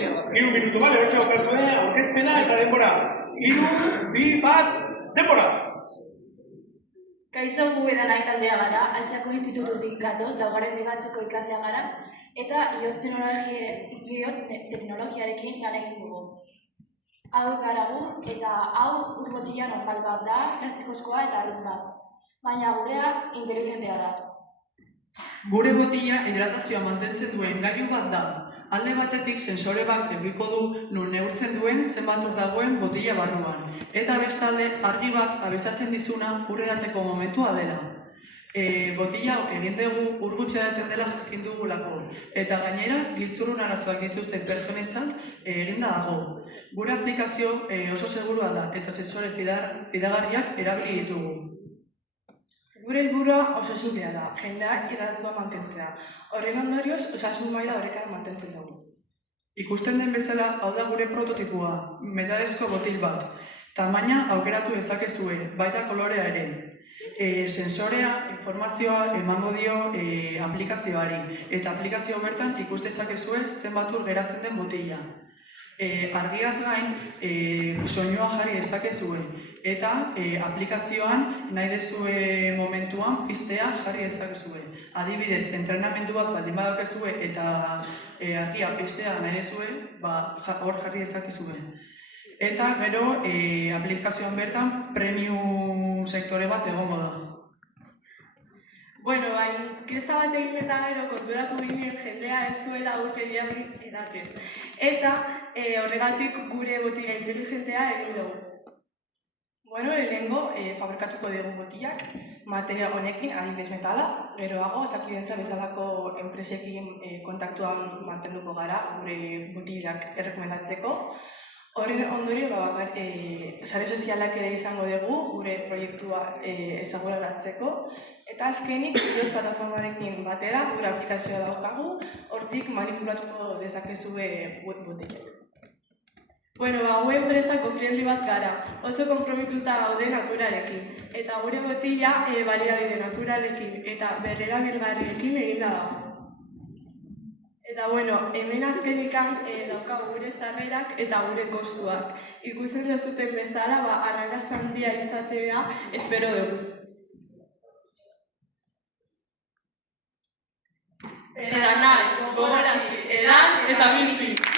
3 minutu, bale, betxe okazue, aurkezpena eta denbora. 3, 2, 1, denbora! Kaixo gu edanai taldea gara, Altxako Institututik gatoz, laugarren debatzeko ikaslea gara, eta iot teknologiarekin lan egin dugu. Hau gara gu, eta hau ur botila normal bat da, plastikozkoa eta arrun bat, baina gurea inteligentea da. Gure botila hidratazioa mantentzen duen gailu bat da. Alde batetik sensore bat edukiko du non neurtzen duen zenbat ur dagoen botila barruan. Eta bestalde argi bat abisatzen dizuna ur edateko momentua dela. Botila egin dugu ur gutxi edaten dela jakin dugulako. Eta gainera, giltzurrun arazoak dituzten pertsonentzat eginda dago. Gure aplikazio oso segurua da eta sensore fidagarriak erabili ditugu. Gure helburua oso sinplea da, jendea hidratatua mantentzea. Horren ondorioz, osasun maila horrekara mantentzen dugu. Ikusten den bezala, hau da gure prototipua, metalezko botil bat. Tamaina aukeratu dezakezue, baita kolorea ere. Sensorea, informazioa emango dio aplikazioari, eta aplikazio bertan ikus dezakezue zenbat ur geratzen den botila. Argiaz gain, soinua jarri dezakezue, eta aplikazioan nahi dezue momentuan piztea jarri dezakezue. Adibidez, entrenamendu bat baldin badaukezue eta argia piztea nahi dezue, hor jarri dezakezue. Eta gero, aplikazioan bertan premium sektore bat egongo da. Bueno, inkesta bat egin eta gero konturatu ginen jendea ez zuela ur gehiago edaten. Eta horregatik gure botila inteligentea egin dugu. Bueno, lehenengo fabrikatuko dugu botilak, materia honekin adibidez metala, geroago Osakidetza bezalako enpresekin kontaktuan mantenduko gara gure botilak errekomendatzeko. Horren ondorio, sare sozialak ere izango dugu gure proiektua ezagutarazteko. Eta azkenik, iot plataformarekin batera, gure aplikazioa daukagu, hortik manipulatuko dezakezue botilak. Bueno, gu enpresako friendly bat gara, oso konpromituta gaude naturarekin. Eta gure botila baliabide naturalekin eta berrerabilgarriekin eginda dago. Eta bueno, hemen azkenikan daukagu gure sarrerak eta gure kostuak. Ikusten duzuten bezala, arrakasta handia izatea espero dugu. Edan nahi, gogorazi, edan eta bizi!